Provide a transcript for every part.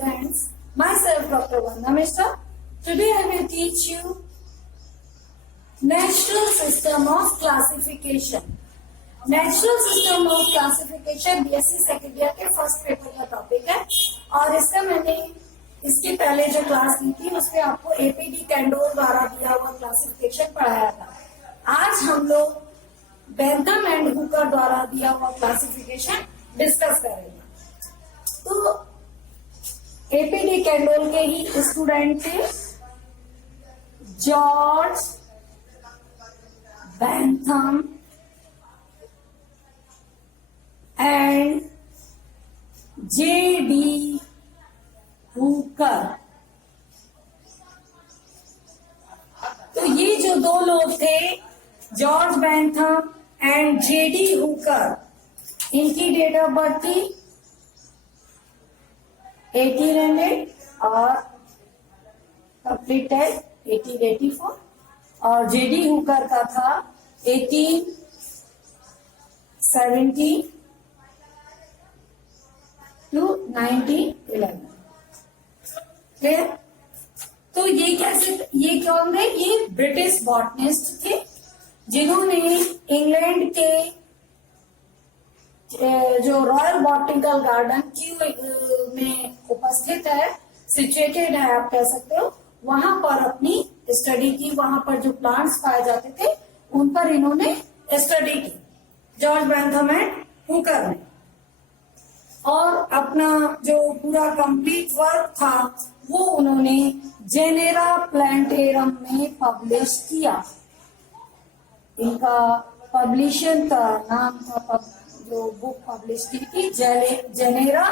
students, myself Dr. Vandana Mishra. Today I will teach you natural system of classification. Natural system of classification BSc second year के first paper का topic है और इसका मैंने इसके पहले जो क्लास ली थी उसमें आपको एपीडी कैंडोर द्वारा दिया हुआ क्लासिफिकेशन पढ़ाया था। आज हम लोग बेंथम एंड हुकर द्वारा दिया हुआ क्लासिफिकेशन डिस्कस करेंगे। तो एपीडी कैंडोर के ही स्टूडेंट थे George Bentham and J.D. Hooker. तो ये जो दो लोग थे George Bentham and J.D. Hooker, इनकी डेट ऑफ बर्थ थी 1800 और कंप्लीटेड 1884 और J.D. हुकर का था 1870 टू 1911। क्लियर? तो ये कौन थे? ये ब्रिटिश बॉटनिस्ट थे जिन्होंने इंग्लैंड के जो रॉयल बॉटनिकल गार्डन की में उपस्थित है, सिचुएटेड है आप कह सकते हो, वहां पर अपनी स्टडी की। वहां पर जो प्लांट्स पाए जाते थे उन पर इन्होंने स्टडी की, जॉर्ज बेंथम एंड हुकर ने। और अपना जो पूरा कंप्लीट वर्क था वो उन्होंने जेनेरा प्लांटेरम में पब्लिश किया। इनका पब्लिशन का नाम था, जो बुक पब्लिश की थी जेनेरा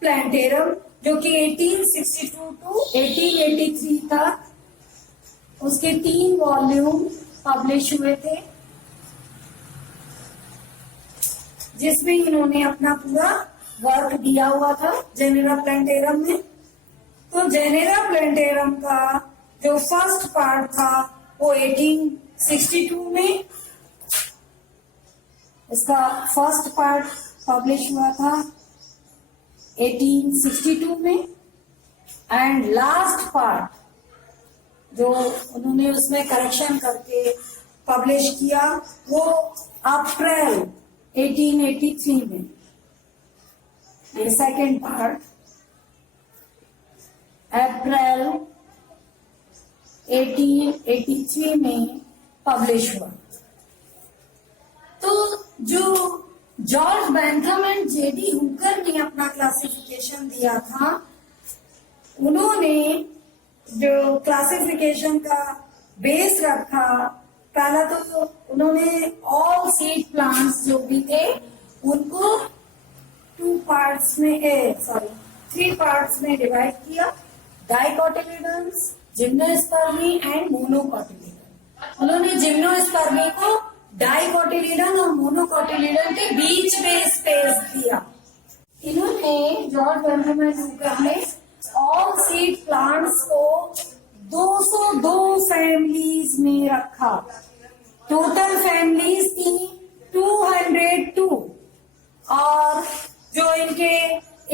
प्लांटेरम, जो कि 1862 टू 1883 तक उसके 3 वॉल्यूम पब्लिश हुए थे, जिसमें इन्होंने अपना पूरा वर्क दिया हुआ था जेनेरा प्लांटेरम में। तो जेनेरा प्लांटेरम का जो फर्स्ट पार्ट था वो 1862 में, इसका फर्स्ट पार्ट पब्लिश हुआ था 1862 में, एंड लास्ट पार्ट जो उन्होंने उसमें करेक्शन करके पब्लिश किया वो अप्रैल 1883 में। ये सेकेंड पार्ट अप्रैल 1883 में पब्लिश हुआ। तो जो George Bentham and J.D. Hooker ने अपना क्लासिफिकेशन दिया था, उन्होंने जो क्लासिफिकेशन का बेस रखा, पहला तो उन्होंने ऑल सीड प्लांट्स जो भी थे उनको 3 पार्ट्स में डिवाइड किया, डाइकोटिलिडन्स, जिम्नोस्पर्मी एंड मोनोकोटिलिडन। उन्होंने जिम्नोस्पर्मी को डाइकोटिलिडन और मोनोकोटिलिडन के बीच में स्पेस दिया। इन्होंने जॉर्ज बेंथम एंड हुकर ने ऑल सीड प्लांट्स को 202 फैमिलीज में रखा। टोटल फैमिलीज थी 202 और जो इनके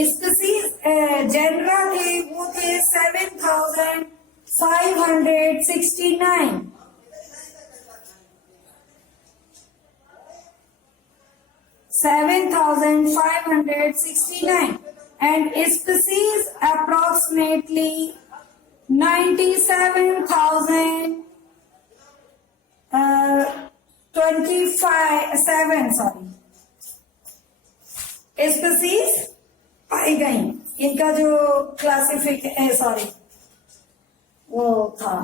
स्पीसीज जेनरा थे वो थे 7569। and species approximately 97 स्पीसीज पाई गई। इनका जो वो था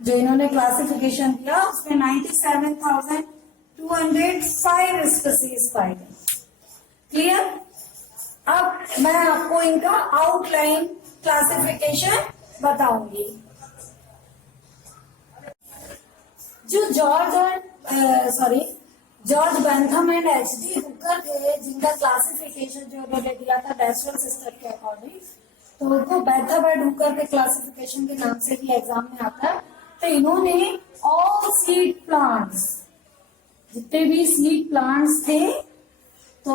जो इन्होंने क्लासिफिकेशन दिया उसमें 97,205 स्पीसीज पाई गई। क्लियर? अब मैं आपको इनका आउटलाइन क्लासिफिकेशन बताऊंगी। जो George Bentham and H.D. Hooker थे, जिनका क्लासिफिकेशन जो उन्होंने दिया था नेचुरल सिस्टम के अकॉर्डिंग, तो उनको बेंथम एंड हुकर के क्लासिफिकेशन के नाम से भी एग्जाम में आता है। तो इन्होंने ऑल सीड प्लांट्स, जितने भी सीड प्लांट्स थे, तो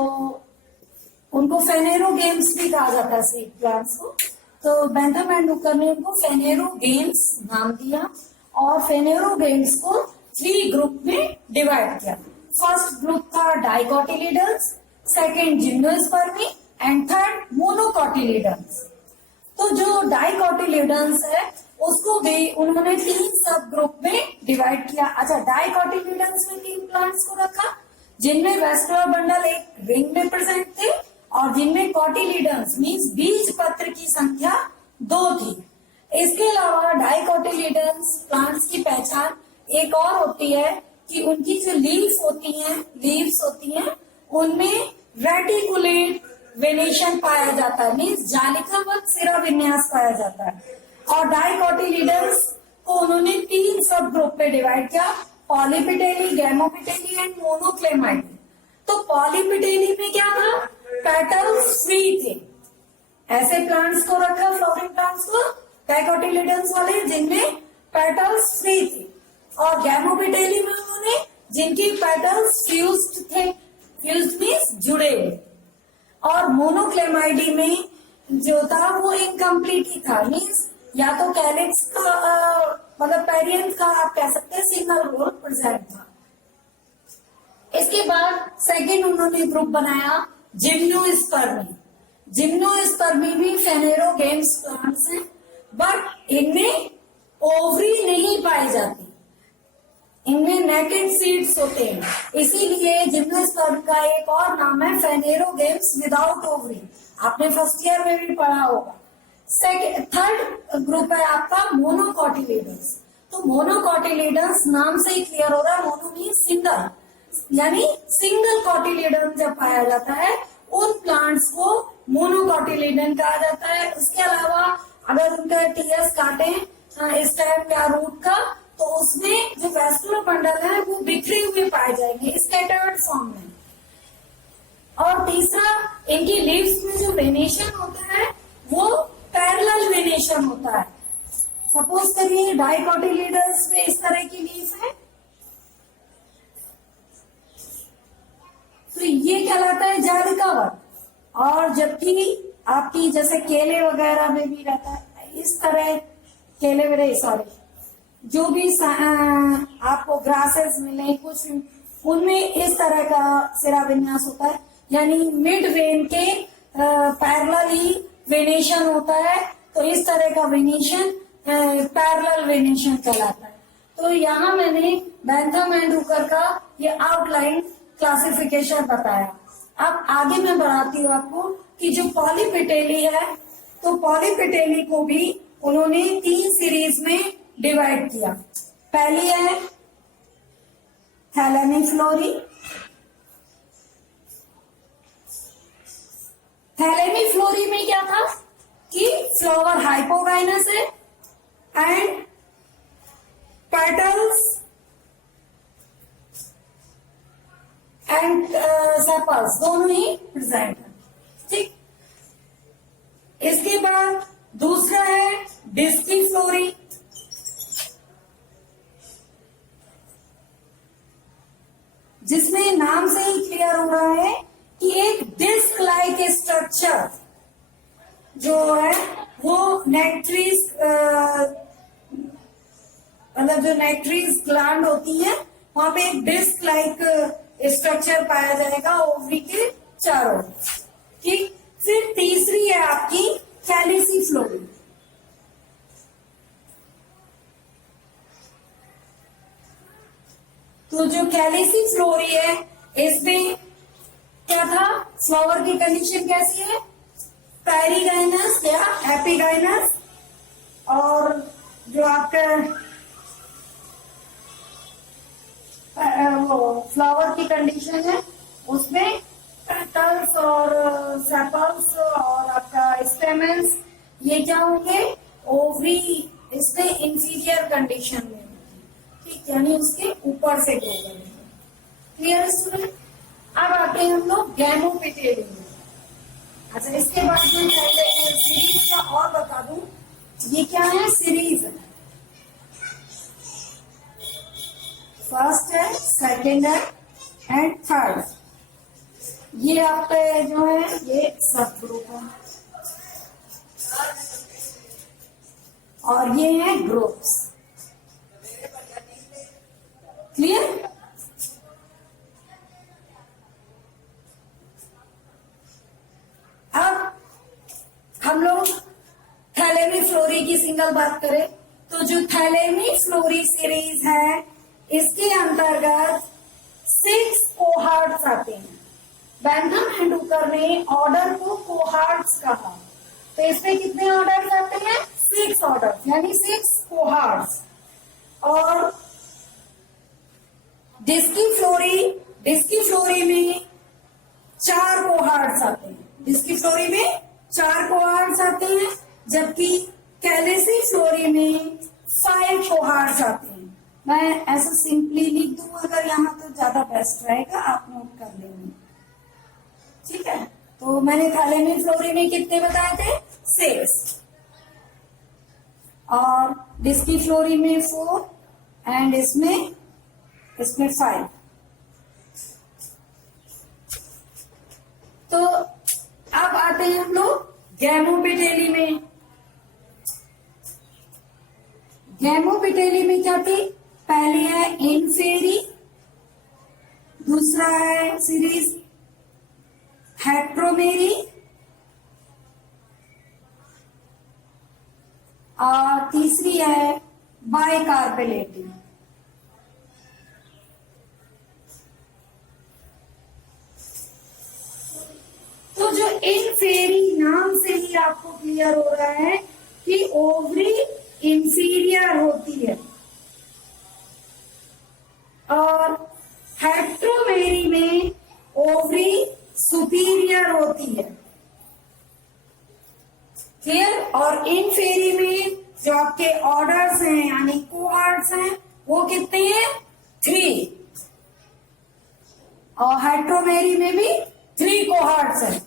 उनको फेनेरो गेम्स भी कहा जाता है सीड प्लांट्स को। तो बेंथम एंड हुकर ने उनको फेनेरो गेम्स नाम दिया और फेनेरो गेम्स को 3 ग्रुप में डिवाइड किया। फर्स्ट ग्रुप था डाइकोटिलीडन्स, सेकेंड जिम्नोस्पर्मी एंड थर्ड मोनोकोटिलीडन्स। तो जो डाइकोटिलीडन्स है उसको भी उन्होंने 3 सब ग्रुप में डिवाइड किया। अच्छा, डाइकोटिलीडन्स में 3 प्लांट्स को रखा जिनमें वेस्कुलर बंडल एक रिंग में प्रेजेंट थे और जिनमें कोटिलीडन्स मीन्स बीज पत्र की संख्या 2 थी। इसके अलावा डाइकोटिलीडन्स प्लांट्स की पहचान एक और होती है कि उनकी जो लीव्स होती हैं उनमें रेटिकुलेट वेनेशन पाया जाता है, मीन्स जालिकावत सिरा विन्यास पाया जाता है। और डाइकोटिलीडन्स को उन्होंने 3 सब ग्रुप में डिवाइड किया, पॉलीपिटेली, गैमोपिटेली एंड मोनोक्लेमाइडी। तो पॉलीपिटेली में क्या था, पेटल्स फ्री थे। ऐसे प्लांट्स को रखा, फ्लावरिंग प्लांट्स को, डाइकोटिलीडन्स वाले जिनमें पेटल्स फ्री थे। और गैमोपिटेली में उन्होंने जिनकी पेटल्स फ्यूज्ड थे, फ्यूज्ड मीन्स जुड़े हुए। और मोनोक्लेमाइडी में जो था वो इनकम्प्लीट ही था, मीन्स या तो कैलिक्स का मतलब पेरियंथ का आप कह सकते हैं सिंगल रोल प्रेजेंट था। इसके बाद सेकेंड उन्होंने ग्रुप बनाया जिम्नोस्पर्मी। जिम्नोस्पर्मी भी फेनेरो गेम्स प्लांट्स हैं, बट इनमें ओवरी नहीं पाई जाती, इनमें नेकेड सीड्स होते हैं। इसीलिए जिम्नोस्पर्म का एक और नाम है फेनेरो गेम्स विदाउट ओवरी। आपने फर्स्ट ईयर में भी पढ़ा होगा। थर्ड ग्रुप है आपका मोनोकोटिलीडन्स। तो मोनोकोटिलीडन्स नाम से ही क्लियर हो रहा है, मोनो मीन्स सिंगल, यानी सिंगल कोटिलीडन जब पाया जाता है उन प्लांट्स को मोनोकोटिलीडन कहा जाता है। उसके अलावा अगर उनका टीएस काटे स्टेम या रूट का तो उसमें जो वेस्कुलर बंडल है वो बिखरे हुए पाए जाएंगे स्कैटर्ड फॉर्म में। और तीसरा, इनकी लीव्स में जो वेनेशन होता है वो पैरेलल वेनेशन होता है। सपोज करिए डाइकोटिलीडन्स में इस तरह की लीफ है तो ये कहलाता है जालिकावत। और जबकि आपकी जैसे केले वगैरह में भी रहता है इस तरह, केले वगैरह सॉरी जो भी आपको ग्रासेस मिले कुछ, उनमें इस तरह का सिरा विन्यास होता है, यानी मिड वेन के पैरेलल ही वेनेशन होता है। तो इस तरह का वेनेशन पैरेलल वेनेशन कहलाता है। तो यहाँ मैंने बेंथम एंड हुकर का ये आउटलाइन क्लासिफिकेशन बताया। अब आगे मैं बढ़ाती हूँ आपको कि जो पॉलीपिटेली है, तो पॉलीपिटेली को भी उन्होंने 3 सीरीज में डिवाइड किया। पहली है थैलेमीफ्लोरी। थैलेमीफ्लोरी में क्या था कि फ्लावर हाइपोगाइनस है एंड पेटल्स एंड सेपल्स दोनों ही प्रेजेंट है। ठीक, इसके बाद दूसरा है डिस्कीफ्लोरी। जिसमें नाम से ही क्लियर हो रहा है कि एक डिस्क लाइक स्ट्रक्चर जो है वो नेक्ट्रीज मतलब जो नेक्ट्रीज ग्लैंड होती है वहां पे एक डिस्क लाइक स्ट्रक्चर पाया जाएगा ओवरी के चारों। ठीक, फिर तीसरी है आपकी कैलिसिफ्लोरी। तो जो कैलिसिफ्लोरी है इसमें क्या था, फ्लावर की कंडीशन कैसी है, पेरिगाइनस या एपिगाइनस। और जो आपका वो फ्लावर की कंडीशन है उसमें पेटल्स और सेपल्स और आपका स्टेमेंस ये क्या होंगे, ओवरी इसमें इंफीरियर कंडीशन में, ठीक, यानी उसके ऊपर से ग्रो करेंगे। Clear student. अब आते हैं हम लोग गैमोपिटेली में। अच्छा, इसके बाद जो सीरीज का और बता दूं, ये क्या है, सीरीज है। फर्स्ट है, सेकेंड है एंड थर्ड। ये आपके जो है ये सब ग्रुप है और ये है ग्रुप्स। क्लियर? अब हम लोग थैलेमी फ्लोरी की सिंगल बात करें तो जो थैलेमी फ्लोरी सीरीज है इसके अंतर्गत 6 कोहार्ट्स आते हैं। बैंथम एंड हुकर ने ऑर्डर को कोहार्ट्स कहा, तो इसमें कितने ऑर्डर्स आते हैं? 6 ऑर्डर्स यानी 6 कोहार्ट्स। और डिस्की फ्लोरी में 4 कोहार्ट्स आते हैं। डिस्की फ्लोरी में 4 कोहार्ट्स आते हैं, जबकि कैलेसी फ्लोरी में 5 कोहार्ट्स आते हैं। मैं ऐसा सिंपली लिख दूं अगर यहाँ तो ज्यादा बेस्ट रहेगा, आप नोट कर लेंगे। ठीक है, तो मैंने थैलेमी फ्लोरी में कितने बताए थे? 6 और डिस्की फ्लोरी में 4 एंड इसमें 5। तो अब आते हैं हम लोग गैमोपेटेली में। गैमोपेटेली में क्या थी? पहली है इनफेरी, दूसरा है सीरीज हेट्रोमेरी और तीसरी है बाइकार्पेलेटी। तो जो इनफेरी नाम से ही आपको क्लियर हो रहा है कि ओवरी इंफीरियर होती है और हेट्रोमेरी में ओवरी सुपीरियर होती है। क्लियर? और इनफेरी में जो आपके ऑर्डर्स हैं यानी कोहार्ट्स हैं वो कितने हैं? 3। और हेट्रोमेरी में भी 3 कोहार्ट्स हैं,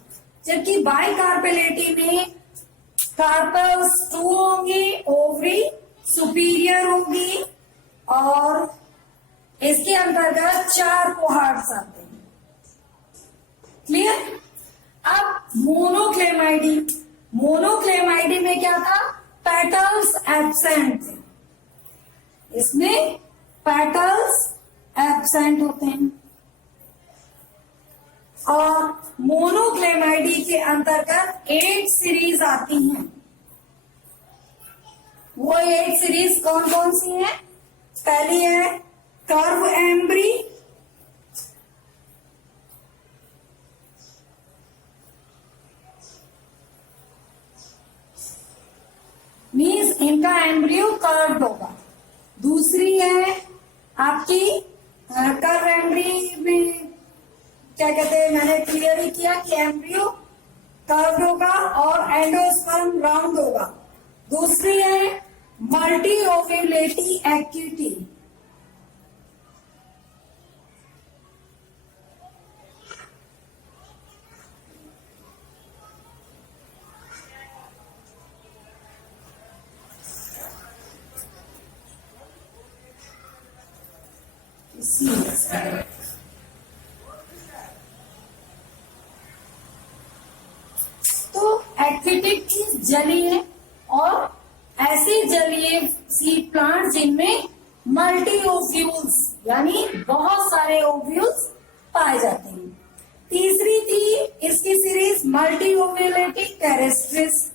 जबकि बाइकार्पेलेटी में कार्पल्स 2 होंगे, ओवरी सुपीरियर होगी और इसके अंतर्गत 4 कोहार्ट्स आते हैं। क्लियर? अब मोनोक्लेमाइडी में क्या था? पेटल्स एब्सेंट थे, इसमें पेटल्स एब्सेंट होते हैं। और मोनोक्लेमाइडी के अंतर्गत 8 सीरीज आती हैं। वो 8 सीरीज कौन कौन सी हैं? पहली है कर्व एम्ब्री, मीन्स इनका एम्ब्रियो कर्व्ड होगा। दूसरी है आपकी कर्व एम्ब्री में क्या कहते हैं, मैंने क्लियर ही किया कि एम्ब्रियो कर्व्ड होगा और एंडोस्पर्म राउंड होगा। दूसरी है मल्टी ओव्यूलेटी एक्टिविटी, तो एक्टिविटी जलीय और ऐसे जलीय सीड प्लांट जिनमें मल्टी ओव्यूल्स यानी बहुत सारे ओव्यूल्स पाए जाते हैं। तीसरी थी इसकी सीरीज मल्टी ओव्यूलेटी टेरेस्ट्रिस,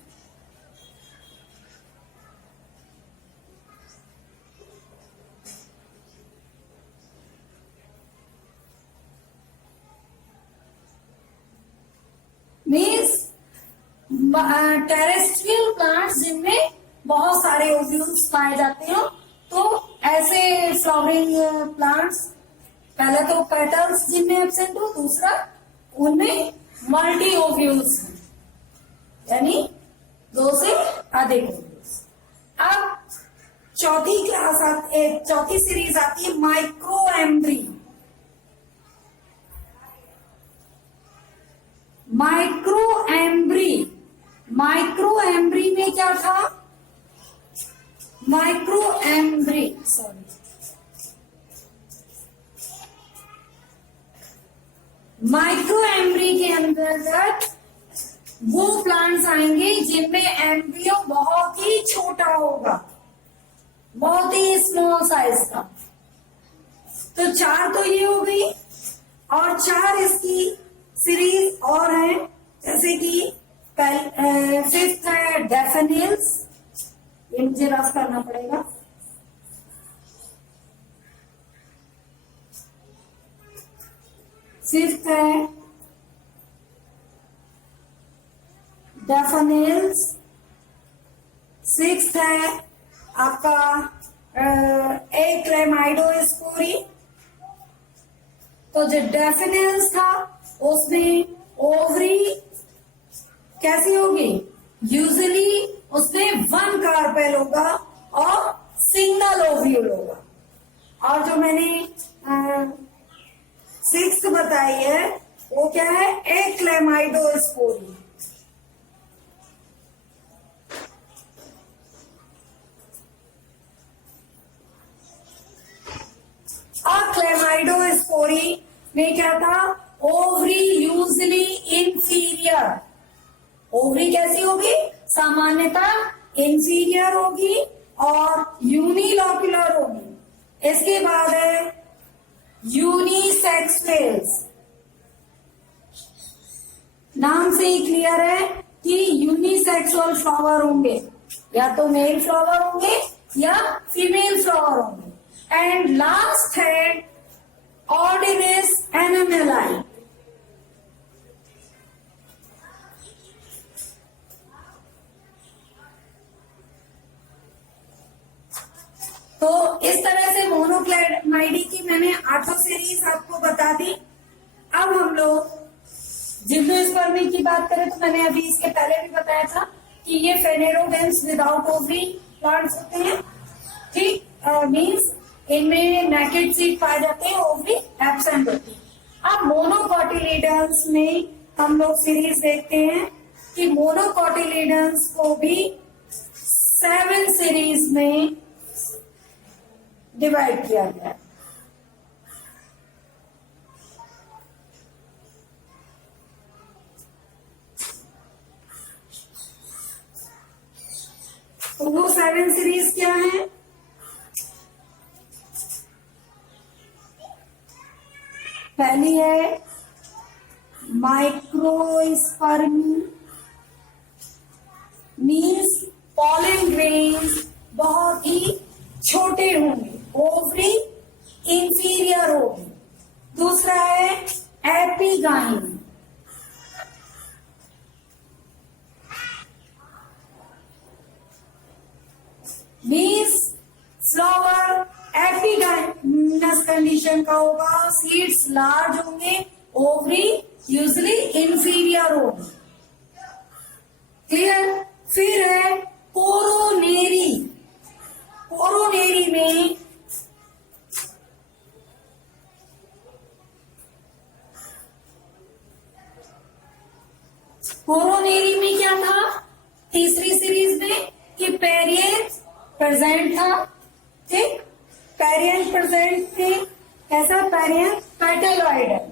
मीन्स टेरेस्ट्रियल प्लांट्स जिनमें बहुत सारे ओव्यूल्स पाए जाते हो। तो ऐसे फ्लावरिंग प्लांट्स, पहले तो पेटल्स जिनमें एब्सेंट हो, दूसरा उनमें मल्टी ओव्यूल्स यानी 2 से अधिक ओव्यूल्स। अब चौथी सीरीज आती है माइक्रो एम्ब्री। माइक्रो एम्ब्री में क्या था? माइक्रो एम्ब्री के अंतर्गत वो प्लांट्स आएंगे जिनमें एम्ब्रियो बहुत ही छोटा होगा, बहुत ही स्मॉल साइज का। तो 4 तो ये हो गई, और 4 इसकी सीरीज और हैं, जैसे कि 5th है डैफोडिल्स, ये मुझे रफ करना पड़ेगा। फिफ्थ है डैफोडिल्स, 6th है आपका क्लेमाइडोस्पोरी। तो जो डैफोडिल्स था उसमें ओवरी कैसी होगी, यूजुअली उसमें 1 कार्पेल होगा और सिंगल ओव्यूल होगा। और जो मैंने 6th बताई है वो क्या है, क्लेमाइडोस्पोरी। और क्लेमाइडोस्पोरी में क्या था, ओवरी यूजुअली इंफीरियर। ओवरी कैसी होगी, सामान्यतः इंफीरियर होगी और यूनिलोक्युलर होगी। इसके बाद है यूनिसेक्स फेल्स। नाम से ही क्लियर है कि यूनिसेक्सुअल फ्लावर होंगे, या तो मेल फ्लावर होंगे या फीमेल फ्लावर होंगे। एंड लास्ट है ऑर्डिनस एनामेलाई। तो इस तरह से मोनोक्लेमाइडी की मैंने 8 सीरीज आपको बता दी। अब हम लोग जिम्नोस्पर्मी की बात करें तो मैंने अभी इसके पहले भी बताया था कि ये फेनेरोगेम्स विदाउट ओवरी प्लांट्स होते हैं। ठीक, मीन्स इनमें नेकेड सीड पाए जाते हैं, ओवरी एब्सेंट होती है। अब मोनोकोटिलीडन्स में हम लोग सीरीज देखते हैं कि मोनोकोटिलीडन्स को भी 7 सीरीज में डिवाइड किया गया है। तो वो 7 सीरीज क्या है, पहली है माइक्रोस्पर्मी, मीन्स पॉलन ग्रेन्स बहुत ही छोटे होंगे, ओवरी इंफीरियर होगी। दूसरा है एपिगाइन, मीन्स फ्लावर एपिगाइनस कंडीशन का होगा, सीड्स लार्ज होंगे, ओवरी यूजुअली इंफीरियर होगी। क्लियर। फिर है कोरोनेरी। कोरोनेरी में क्या था, तीसरी सीरीज में कि पेरियंस प्रेजेंट था। ठीक, पेरियंस प्रेजेंट थे, कैसा पेरियंस पेटेलॉइड है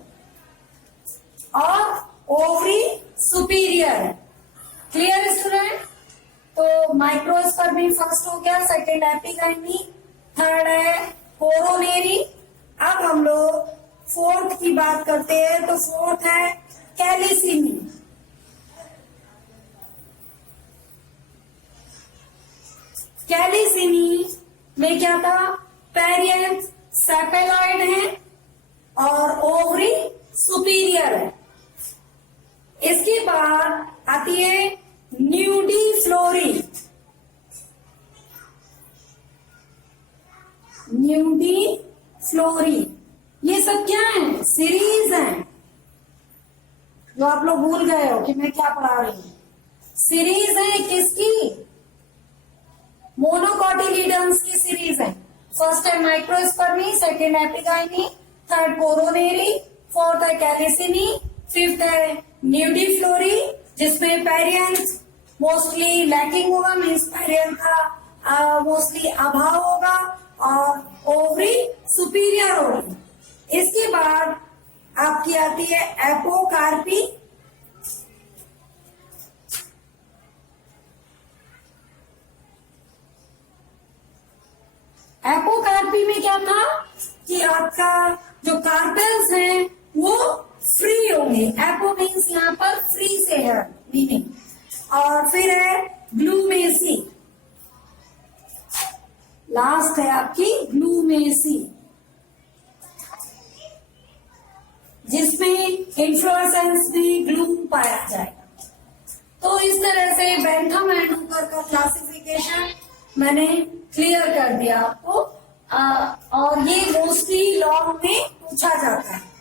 और ओवरी सुपीरियर है। Clear student. तो माइक्रोस्पर्मी फर्स्ट हो गया, सेकेंड एपिगाइनी, थर्ड है कोरोनेरी। अब हम लोग 4th की बात करते हैं, तो 4th है कैलिसिनी। कैलिसिनी में क्या था, पेरियंस सेपेलॉइड है और ओवरी सुपीरियर है। इसके बाद आती है न्यूडीफ्लोरी। न्यूडीफ्लोरी ये सब क्या है, सीरीज है, जो आप लोग भूल गए हो कि मैं क्या पढ़ा रही हूँ। सीरीज है किसकी, मोनोकोटिलीडन्स की सीरीज है। फर्स्ट है माइक्रोस्पर्मी, सेकेंड एपिगाइनी, थर्ड कोरोनेरी, 4th है कैलिसिनी, 5th है न्यूडीफ्लोरी, जिसमें पेरियंस मोस्टली लैकिंग होगा, मीन्स पेरियंस का मोस्टली अभाव होगा और ओवरी सुपीरियर होगी। इसके बाद आपकी आती है एपोकार्पी। एपोकार्पी में क्या था कि आपका जो कार्पेल्स हैं वो फ्री होंगे। एपो मीन्स यहाँ पर फ्री से है मीनिंग। और फिर है ग्लूमेसी, लास्ट है आपकी ग्लूमेसी, जिसमें इन्फ्लोरेसेंस में ग्लूम पाया जाएगा। तो इस तरह से बेंथम एंड हुकर का क्लासिफिकेशन मैंने क्लियर कर दिया आपको। और ये मोस्टली लॉ में पूछा जाता है।